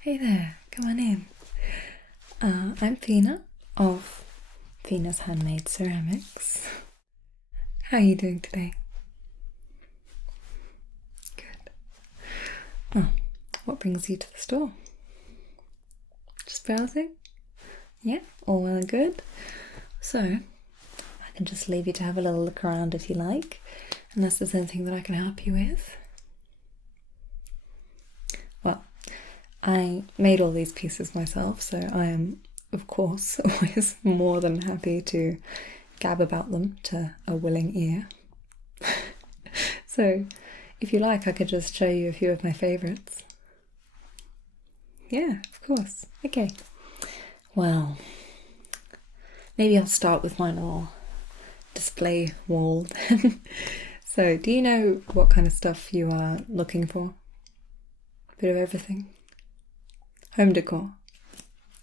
Hey there, come on in. I'm Fina of Fina's Handmade Ceramics. How are you doing today? Good. Oh, what brings you to the store? Just browsing? Yeah, all well and good. So, I can just leave you to have a little look around if you like, unless there's anything that I can help you with. Well, I made all these pieces myself, so I am, of course, always more than happy to gab about them to a willing ear. So, if you like, I could just show you a few of my favourites. Yeah, of course. Okay. Well, maybe I'll start with my little display wall then. So, do you know what kind of stuff you are looking for? A bit of everything? Home decor?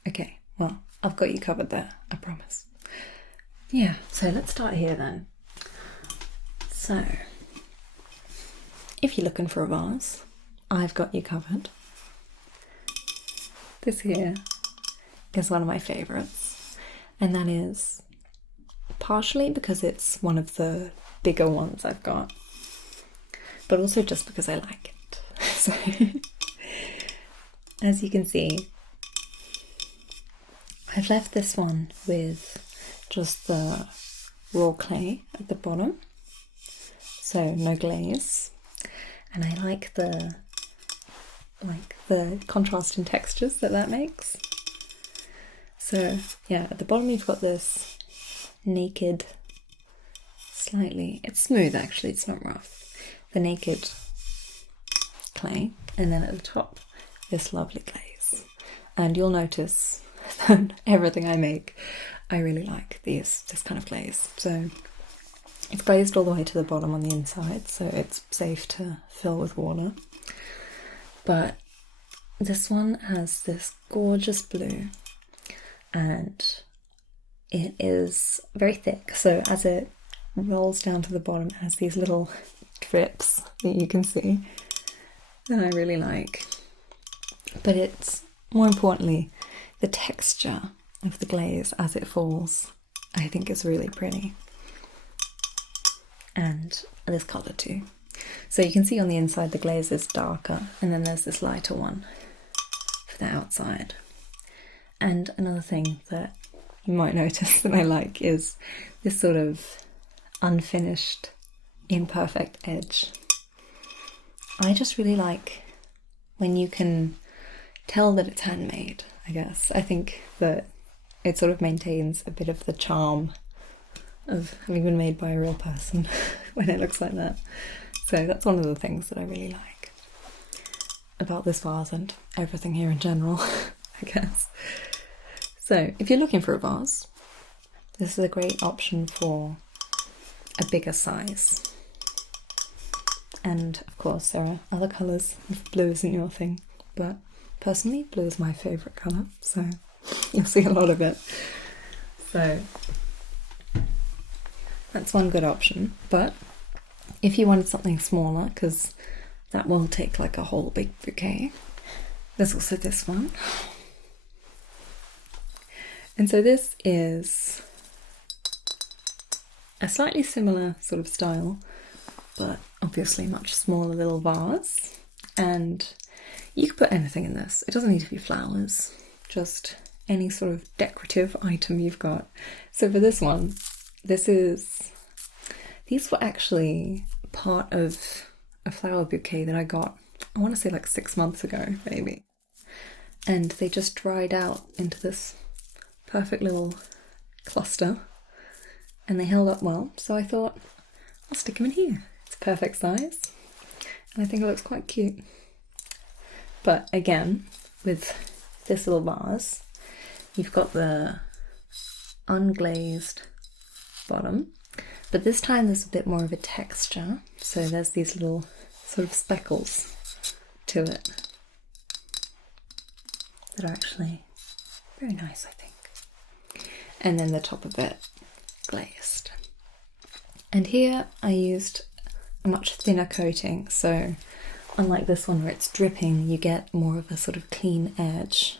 Okay, well, I've got you covered there, I promise. Yeah, so let's start here then. So, if you're looking for a vase, I've got you covered. This here is one of my favourites, and that is partially because it's one of the bigger ones I've got, but also just because I like it. So, as you can see, I've left this one with just the raw clay at the bottom, so no glaze, and I like the contrast in textures that makes. So yeah, at the bottom you've got this naked, it's smooth actually, it's not rough, the naked clay, and then at the top this lovely glaze. And you'll notice that everything I make, I really like this kind of glaze. So it's glazed all the way to the bottom on the inside, so it's safe to fill with water. But this one has this gorgeous blue, and it is very thick, so as it rolls down to the bottom, it has these little drips that you can see that I really like. But it's, more importantly, the texture of the glaze as it falls, I think is really pretty. And this colour too. So you can see on the inside the glaze is darker, and then there's this lighter one for the outside. And another thing that you might notice that I like is this sort of unfinished, imperfect edge. I just really like when you can tell that it's handmade, I guess. I think that it sort of maintains a bit of the charm of having been made by a real person when it looks like that. So that's one of the things that I really like about this vase and everything here in general, I guess. So if you're looking for a vase, this is a great option for a bigger size. And of course there are other colours if blue isn't your thing, but personally blue is my favourite colour, so you'll see a lot of it. So that's one good option. But if you wanted something smaller, because that will take like a whole big bouquet, there's also this one. And so this is a slightly similar sort of style, but obviously much smaller little vase. And you can put anything in this. It doesn't need to be flowers, just any sort of decorative item you've got. So for this one, these were actually part of a flower bouquet that I got, I want to say like 6 months ago, maybe. And they just dried out into this perfect little cluster, and they held up well, so I thought, I'll stick them in here. It's perfect size, and I think it looks quite cute. But again, with this little vase, you've got the unglazed bottom, but this time there's a bit more of a texture, so there's these little sort of speckles to it that are actually very nice, I think. And then the top of it glazed. And here I used a much thinner coating, so unlike this one where it's dripping, you get more of a sort of clean edge.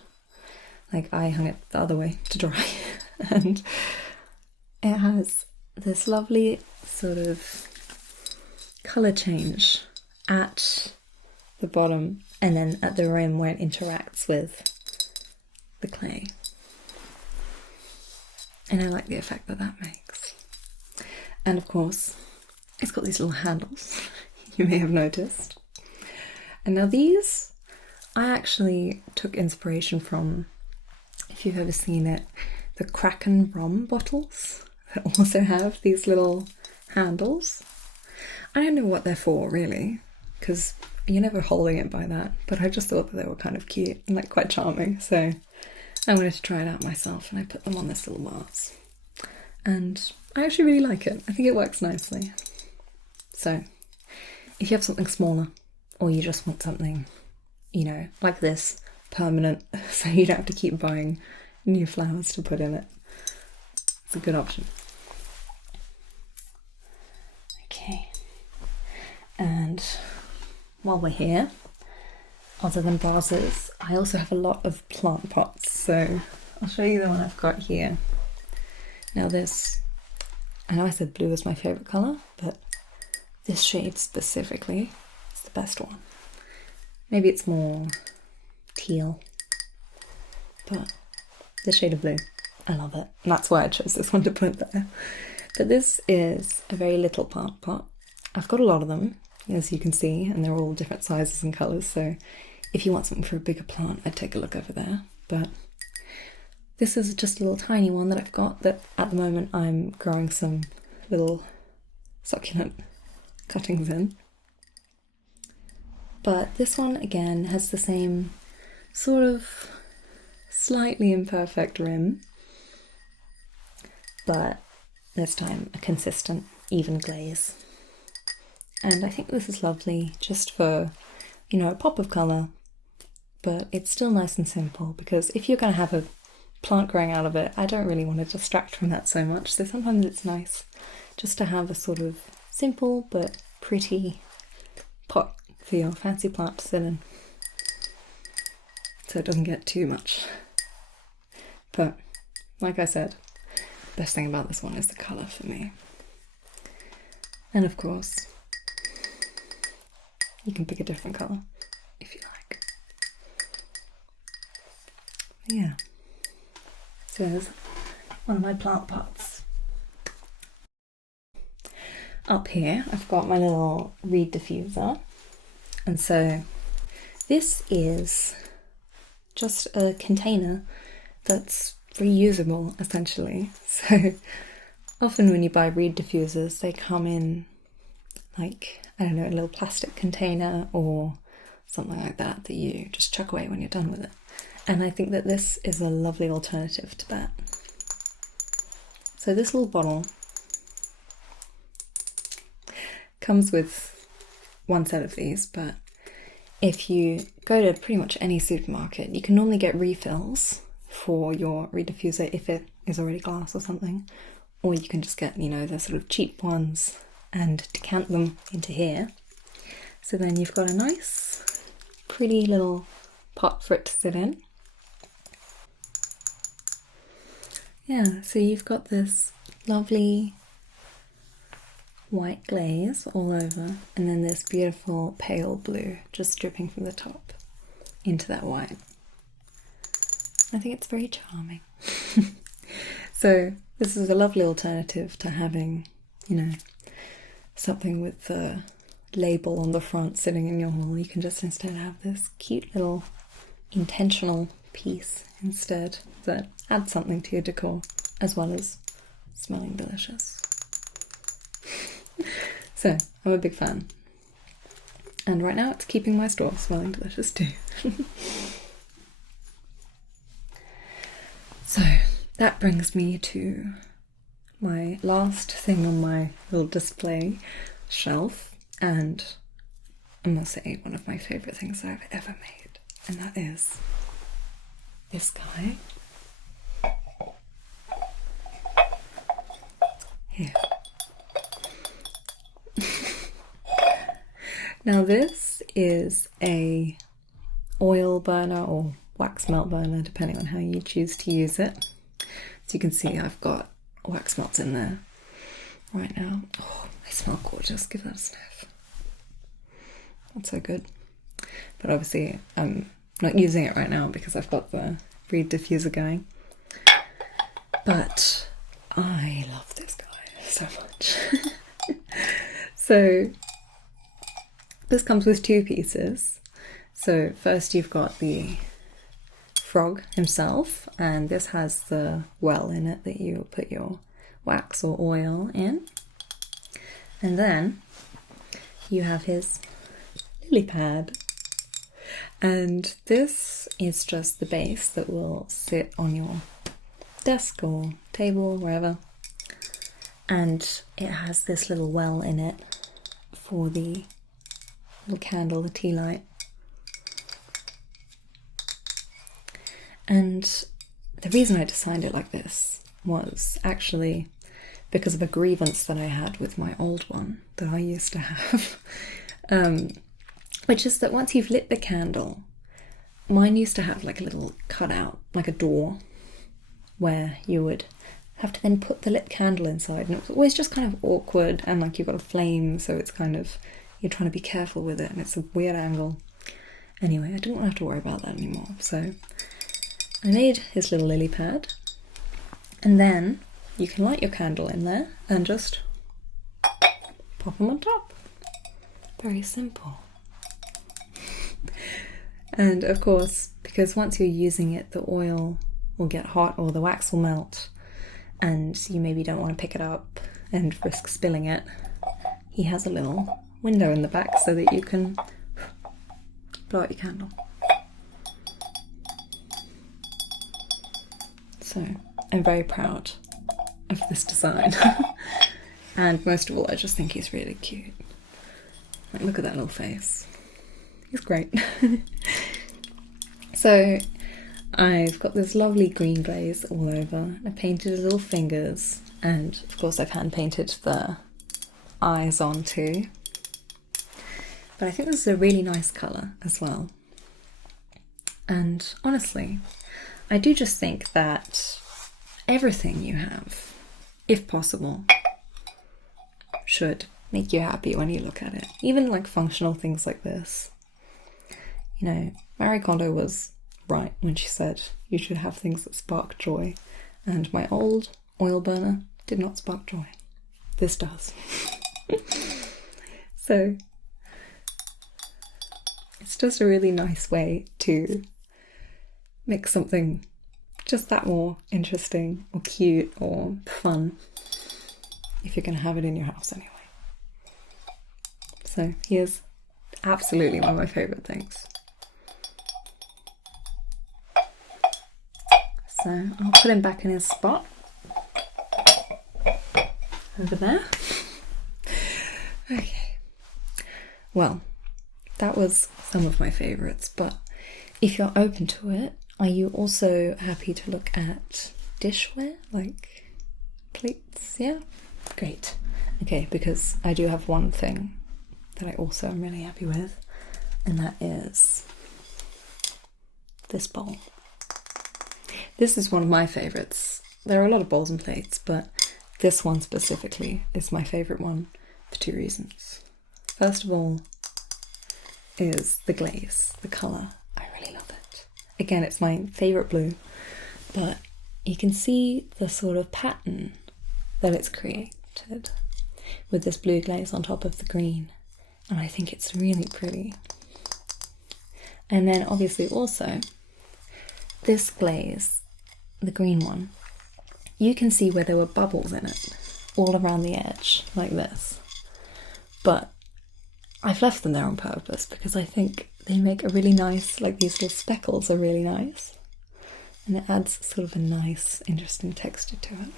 Like I hung it the other way to dry and it has this lovely sort of colour change at the bottom and then at the rim where it interacts with the clay. And I like the effect that that makes. And of course, it's got these little handles, you may have noticed. And now these, I actually took inspiration from, if you've ever seen it, the Kraken rum bottles that also have these little handles. I don't know what they're for really, because you're never holding it by that, but I just thought that they were kind of cute and like quite charming, so I wanted to try it out myself and I put them on this little vase. And I actually really like it. I think it works nicely. So if you have something smaller or you just want something, you know, like this, permanent, so you don't have to keep buying new flowers to put in it, it's a good option. Okay, and while we're here, other than vases, I also have a lot of plant pots, so I'll show you the one I've got here. Now this, I know I said blue is my favourite colour, but this shade specifically is the best one. Maybe it's more teal, but this shade of blue, I love it. And that's why I chose this one to put there. But this is a very little plant pot. I've got a lot of them, as you can see, and they're all different sizes and colours, so if you want something for a bigger plant, I'd take a look over there. But this is just a little tiny one that I've got that at the moment I'm growing some little succulent cuttings in. But this one again has the same sort of slightly imperfect rim, but this time a consistent, even glaze. And I think this is lovely just for, you know, a pop of colour, but it's still nice and simple, because if you're going to have a plant growing out of it, I don't really want to distract from that so much, so sometimes it's nice just to have a sort of simple but pretty pot for your fancy plant to sit in, so it doesn't get too much. But like I said, the best thing about this one is the colour for me. And of course, you can pick a different colour if you like. Yeah. So there's one of my plant pots. Up here I've got my little reed diffuser, and so this is just a container that's reusable essentially. So often when you buy reed diffusers, they come in like, I don't know, a little plastic container or something like that that you just chuck away when you're done with it. And I think that this is a lovely alternative to that. So this little bottle comes with one set of these, but if you go to pretty much any supermarket, you can normally get refills for your reed diffuser if it is already glass or something, or you can just get, you know, the sort of cheap ones and decant them into here. So then you've got a nice, pretty little pot for it to sit in. Yeah, so you've got this lovely white glaze all over, and then this beautiful pale blue just dripping from the top into that white. I think it's very charming. So this is a lovely alternative to having, you know, something with the label on the front sitting in your hall. You can just instead have this cute little intentional piece instead that adds something to your decor as well as smelling delicious. So I'm a big fan, and right now it's keeping my store smelling delicious too. So that brings me to my last thing on my little display shelf, and I must say one of my favourite things I've ever made, and that is this guy here. Now this is a oil burner or wax melt burner, depending on how you choose to use it. So you can see I've got wax melts in there right now. Oh, they smell gorgeous. Give that a sniff. That's so good. But obviously I'm not using it right now because I've got the reed diffuser going. But I love this guy so much. So this comes with two pieces. So first you've got the frog himself, and this has the well in it that you put your wax or oil in. And then you have his lily pad. And this is just the base that will sit on your desk or table, wherever. And it has this little well in it for the little candle, the tea light. And the reason I designed it like this was actually because of a grievance that I had with my old one that I used to have. Which is that once you've lit the candle, mine used to have like a little cutout, like a door, where you would have to then put the lit candle inside, and it was always just kind of awkward, and like you've got a flame, so it's kind of, you're trying to be careful with it, and it's a weird angle. Anyway, I didn't want to have to worry about that anymore, so I made his little lily pad, and then you can light your candle in there and just pop them on top. Very simple. And of course, because once you're using it, the oil will get hot or the wax will melt, and you maybe don't want to pick it up and risk spilling it, he has a little window in the back so that you can blow out your candle. So I'm very proud of this design. And most of all, I just think he's really cute. Like, look at that little face. He's great. So I've got this lovely green glaze all over. I painted his little fingers, and of course I've hand painted the eyes on too. But I think this is a really nice colour as well. And honestly, I do just think that everything you have, if possible, should make you happy when you look at it. Even like functional things like this. You know, Marie Kondo was right when she said you should have things that spark joy. And my old oil burner did not spark joy. This does. So it's just a really nice way to make something just that more interesting or cute or fun, if you're going to have it in your house anyway. So he is absolutely one of my favourite things. So I'll put him back in his spot over there. Okay. Well, that was some of my favourites, but if you're open to it, are you also happy to look at dishware, like plates? Yeah? Great. Okay, because I do have one thing that I also am really happy with, and that is this bowl. This is one of my favourites. There are a lot of bowls and plates, but this one specifically is my favourite one for two reasons. First of all is the glaze, the colour. I really love it. Again, it's my favourite blue, but you can see the sort of pattern that it's created with this blue glaze on top of the green, and I think it's really pretty. And then obviously also this glaze, the green one, you can see where there were bubbles in it all around the edge like this, but I've left them there on purpose because I think they make a really nice, like these little speckles are really nice, and it adds sort of a nice interesting texture to it.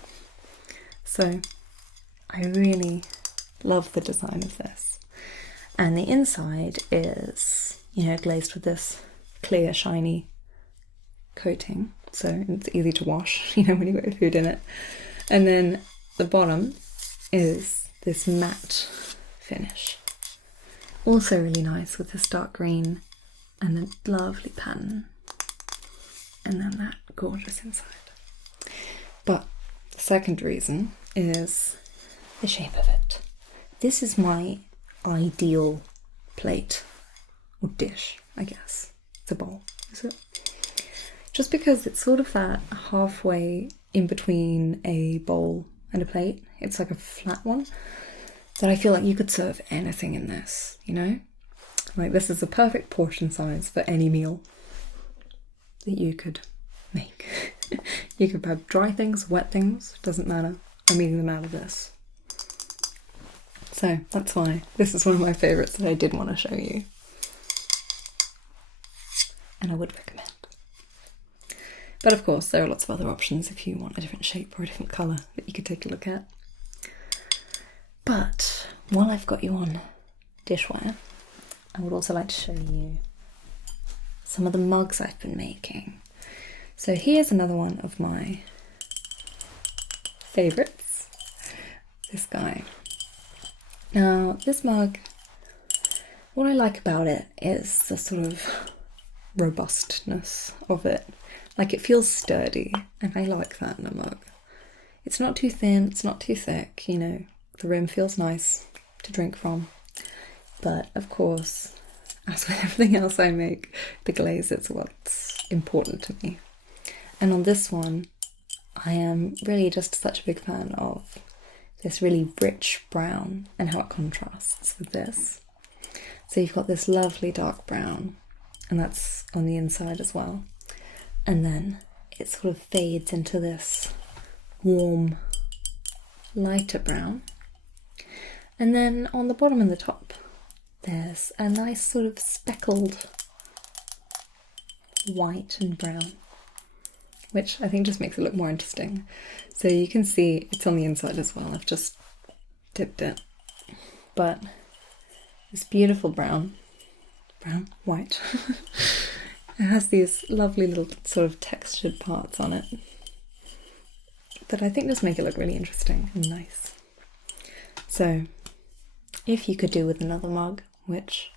So I really love the design of this. And the inside is, you know, glazed with this clear shiny coating, so it's easy to wash, you know, when you put food in it. And then the bottom is this matte finish, Also really nice with this dark green and the lovely pattern. And then that gorgeous inside. But the second reason is the shape of it. This is my ideal plate or dish, I guess. It's a bowl, is it? Just because it's sort of that halfway in between a bowl and a plate. It's like a flat one that I feel like you could serve anything in this, you know? Like this is a perfect portion size for any meal that you could make. You could have dry things, wet things, doesn't matter. I'm eating them out of this. So that's why this is one of my favourites that I did want to show you. And I would recommend. But of course, there are lots of other options if you want a different shape or a different colour that you could take a look at. But while I've got you on dishware, I would also like to show you some of the mugs I've been making. So here's another one of my favourites, this guy. Now, this mug, what I like about it is the sort of robustness of it. Like it feels sturdy, and I like that in a mug. It's not too thin, it's not too thick, you know, the rim feels nice to drink from. But of course, as with everything else I make, the glaze is what's important to me. And on this one, I am really just such a big fan of this really rich brown and how it contrasts with this. So you've got this lovely dark brown, and that's on the inside as well. And then it sort of fades into this warm, lighter brown. And then on the bottom and the top, there's a nice sort of speckled white and brown, which I think just makes it look more interesting. So you can see it's on the inside as well. I've just dipped it. But this beautiful white. It has these lovely little sort of textured parts on it that I think just make it look really interesting and nice. So if you could do with another mug, which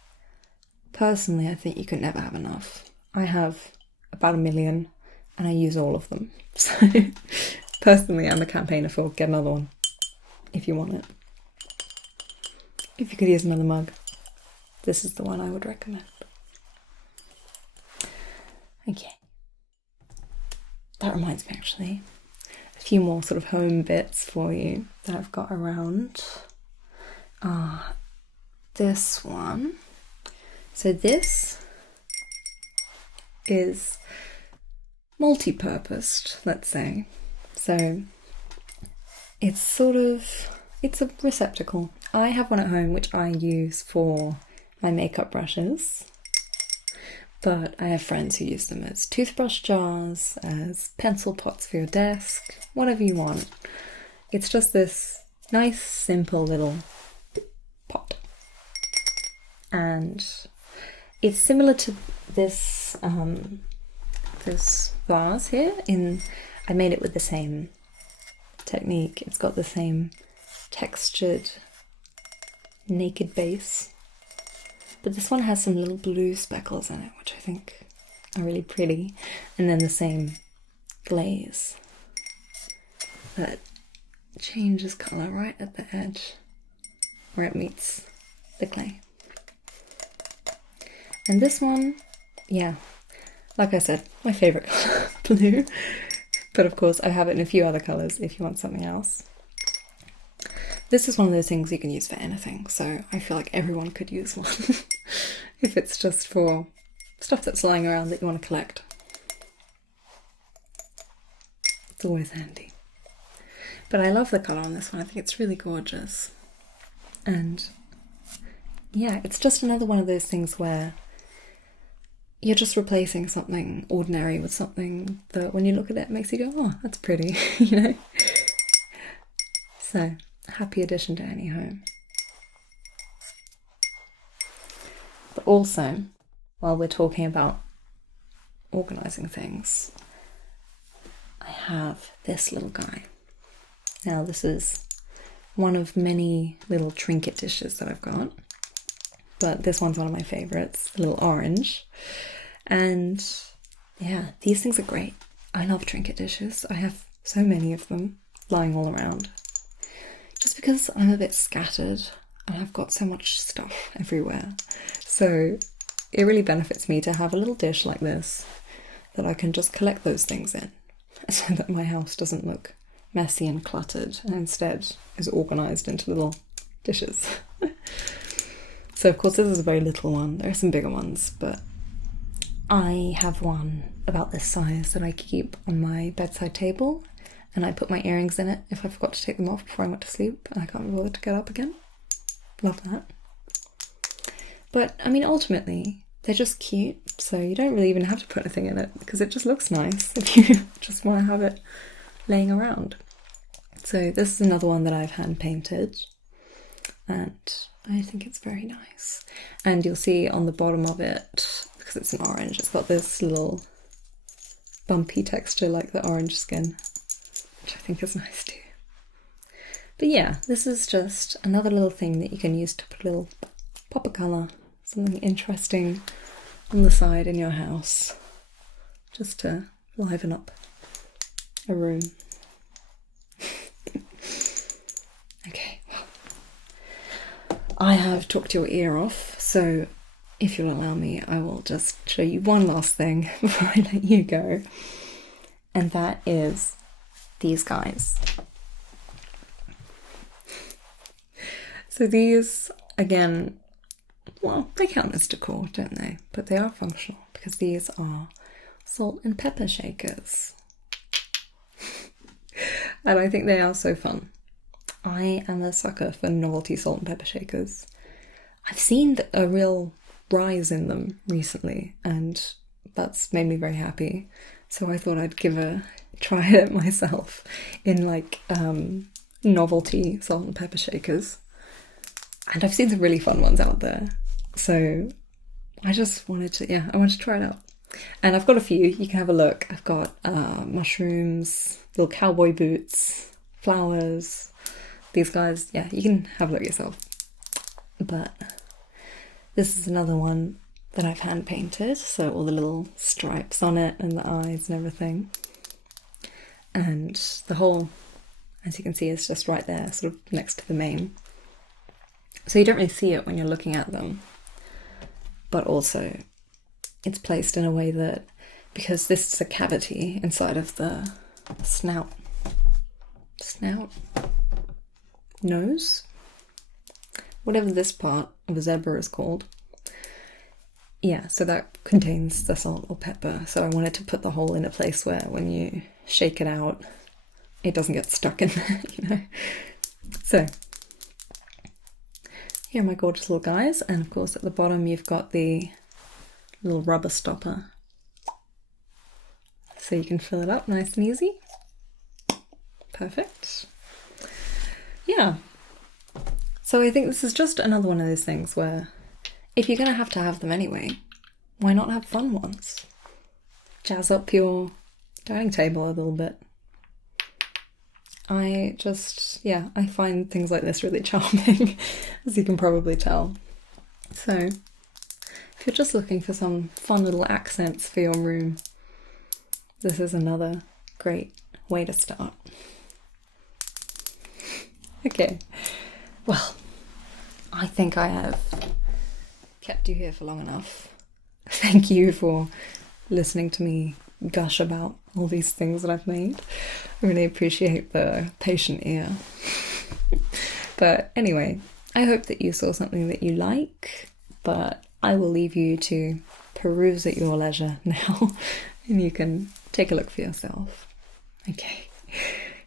personally I think you could never have enough. I have about 1 million and I use all of them. So personally I'm a campaigner for get another one if you want it. If you could use another mug, this is the one I would recommend. Okay, that reminds me actually, a few more sort of home bits for you that I've got around. This one. So this is multi-purposed, let's say. So it's a receptacle. I have one at home which I use for my makeup brushes. But I have friends who use them as toothbrush jars, as pencil pots for your desk, whatever you want. It's just this nice, simple little pot. And it's similar to this this vase here. I made it with the same technique. It's got the same textured naked base. But this one has some little blue speckles in it, which I think are really pretty. And then the same glaze that changes colour right at the edge where it meets the clay. And this one, yeah, like I said, my favourite colour, blue. But of course I have it in a few other colours if you want something else. This is one of those things you can use for anything, so I feel like everyone could use one. If it's just for stuff that's lying around that you want to collect. It's always handy. But I love the colour on this one, I think it's really gorgeous. And yeah, it's just another one of those things where you're just replacing something ordinary with something that when you look at it makes you go, oh, that's pretty, you know? So, happy addition to any home. But also, while we're talking about organising things, I have this little guy. Now this is one of many little trinket dishes that I've got. but this one's one of my favourites, a little orange. And yeah, these things are great. I love Trinket dishes. I have so many of them lying all around. Just because I'm a bit scattered and I've got so much stuff everywhere. So it really benefits me to have a little dish like this that I can just collect those things in so that my house doesn't look messy and cluttered and instead is organised into little dishes. So of course this is a very little one. There are some bigger ones, but I have one about this size that I keep on my bedside table, and I put my earrings in it if I forgot to take them off before I went to sleep and I can't be bothered to get up again. Love that. But I mean, ultimately they're just cute, so you don't really even have to put anything in it because it just looks nice if you just want to have it laying around. So this is another one that I've hand painted and I think it's very nice. And you'll see on the bottom of it, because it's an orange, it's got this little bumpy texture like the orange skin, which I think is nice too. But yeah, this is just another little thing that you can use to put a little pop of colour, something interesting on the side in your house, just to liven up a room. Okay, I have talked your ear off, so if you'll allow me, I will just show you one last thing before I let you go, and that is these guys. So these, again, well, they count as decor, don't they? But they are functional because these are salt and pepper shakers. And I think they are so fun. I am a sucker for novelty salt and pepper shakers. I've seen a real rise in them recently, and that's made me very happy. So I thought I'd give a try at it myself in like novelty salt and pepper shakers. And I've seen some really fun ones out there. So I just wanted to, I wanted to try it out. And I've got a few, you can have a look. I've got mushrooms, little cowboy boots, flowers. These guys, you can have a look yourself. But this is another one that I've hand painted. So all the little stripes on it and the eyes and everything. And the whole, as you can see, is just right there, sort of next to the main. So you don't really see it when you're looking at them, but also it's placed in a way that, because this is a cavity inside of the snout, nose, whatever this part of a zebra is called. Yeah, so that contains the salt or pepper. So I wanted to put the hole in a place where when you shake it out, it doesn't get stuck in there, you know. So here are my gorgeous little guys, and of course at the bottom you've got the little rubber stopper. So you can fill it up nice and easy. Perfect. Yeah. So I think this is just another one of those things where if you're going to have them anyway, why not have fun ones? Jazz up your dining table a little bit. I find things like this really charming, as you can probably tell. So if you're just looking for some fun little accents for your room, this is another great way to start. Okay, well, I think I have kept you here for long enough. Thank you for listening to me gush about all these things that I've made. I really appreciate the patient ear. But anyway, I hope that you saw something that you like, but I will leave you to peruse at your leisure now, and you can take a look for yourself. Okay,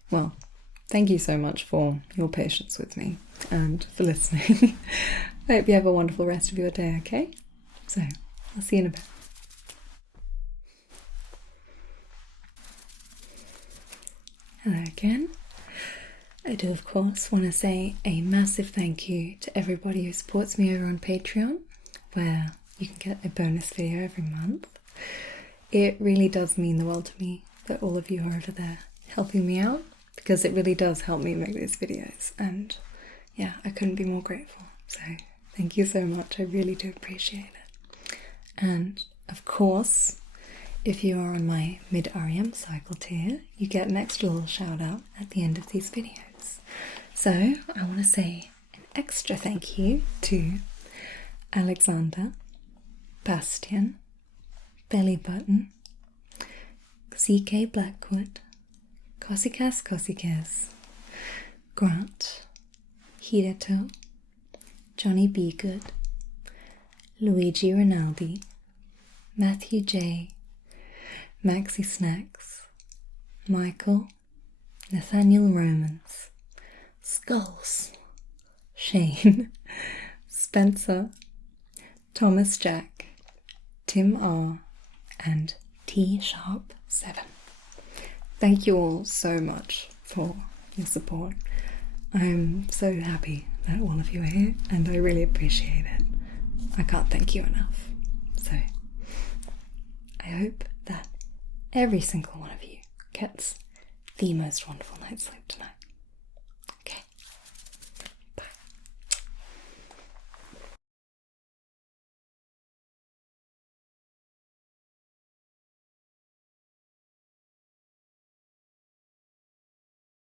well, thank you so much for your patience with me and for listening. I hope you have a wonderful rest of your day, okay? So, I'll see you in a bit. Hello again. I do of course want to say a massive thank you to everybody who supports me over on Patreon, where you can get a bonus video every month. It really does mean the world to me that all of you are over there helping me out, because it really does help me make these videos, and I couldn't be more grateful. So Thank you so much. I really do appreciate it. And of course, if you are on my mid-REM cycle tier, you get an extra little shout out at the end of these videos. So I want to say an extra thank you to Alexander, Bastian, Bellybutton, CK Blackwood, Kosikas, Grant, Hideto, Johnny B. Good, Luigi Rinaldi, Matthew J, Maxi Snacks, Michael, Nathaniel Romans, Skulls, Shane, Spencer, Thomas Jack, Tim R, and T Sharp 7. Thank you all so much for your support. I'm so happy that all of you are here, and I really appreciate it. I can't thank you enough. So I hope that every single one of you gets the most wonderful night's sleep tonight.